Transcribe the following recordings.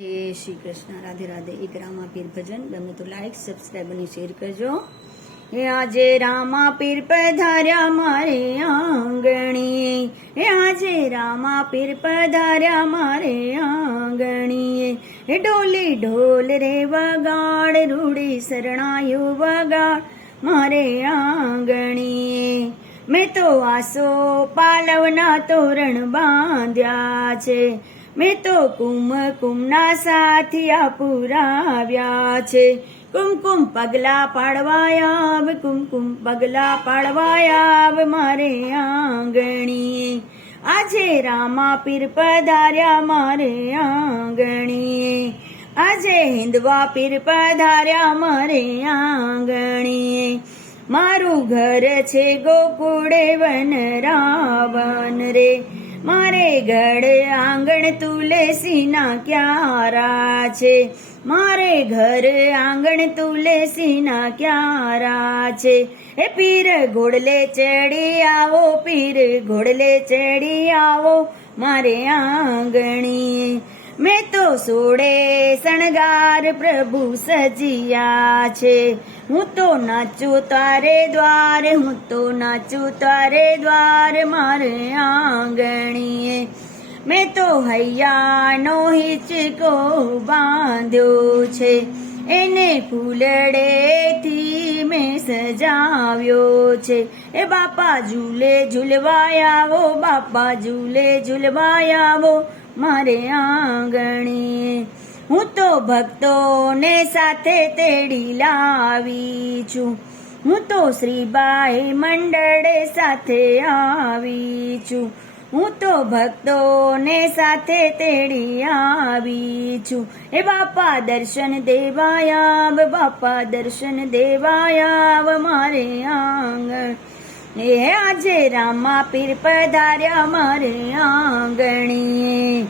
જય શ્રી કૃષ્ણ રાધે રાધે. એક રામા પીર ભજન. ગમે તો લાઈક સબસ્ક્રાઈબ અને શેર કરજો. હે આજે રામા પીર પધાર્યા મારે આંગણીએ હે આજે રામા પીર પધાર્યા મારે આંગણીએ હે ઢોલી ઢોલ રે વગાડ, રૂડી શરણાયું વગાડ મારે આંગણીએ મેં તો આસો પાલવના તોરણ બાંધ્યા છે. મેં તો કુમકુમના સાથિયા પુરાવ્યા છે. કુમકુમ પગલા પાડવાયાવ કુમકુમ પગલા પાડવાયાવ મારે આંગણીએ. આજે રામા પીર પધાર્યા મારે આંગણીએ. આજે હિંદવા પીર પધાર્યા મારે આંગણીએ. મારું ઘર છે ગોકુળે વન રાવણ રે. મારે ઘર આંગણ તુલસીના ક્યારા છે? મારે ઘર આંગણ તુલસીના ક્યારા છે? એ પીર ઘોડલે ચડી આવો, પીર ઘોડલે ચડી આવો મારે આંગણી મેં તો સોડે શણગાર પ્રભુ સજિયા છે. હું તો નાચું તારે દ્વારે, હું તો નાચું તારે દ્વાર, મારે આંગણીએ. મેં તો હૈયાનો હિચકો બાંધ્યો છે. એને ફૂલડેથી મેં સજાવ્યો છે. એ બાપા ઝૂલે ઝૂલવાયાવો, બાપા ઝૂલે ઝૂલવાયાવો, મારે આંગણીએ. હું તો ભક્તોને સાથે તેડી લાવી છું. હું તો શ્રીબાઈ મંડળે સાથે આવી છું. હું તો ભક્તોને સાથે તેડી આવી છું. એ બાપા દર્શન દેવાયાવ, બાપા દર્શન દેવાયાવ મારે આંગણ. એ આજે રામા પીર પધાર્યા મારે આંગણીએ.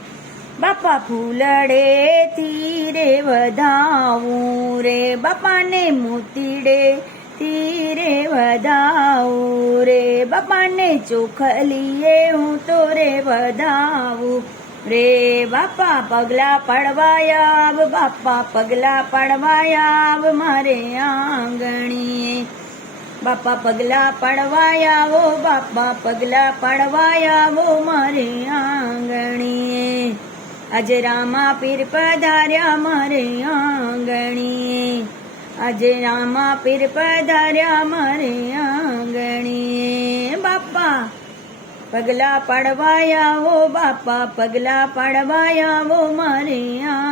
બાપા ફૂલડેથી રે વધાવું રે. બાપાને મોતીડે તીરે વધાવું રે. બાપાને ચોખલીએ હું તો રે વધાવું રે. બાપા પગલા પડવાયાવ, બાપા પગલા પડવાયાવ મારે આંગણીએ. બાપા પગલા પડવાયાવો, બાપા પગલા પડવાયાવો મારે આંગણીએ. આજે રામા પીર પધાર્યા મારે આંગણીએ આજે રામા પીર પધાર્યા મારે આંગણીએ બાપા, પગલા પડવાયાવો બાપા, પગલા પડવાયાવો મારે આ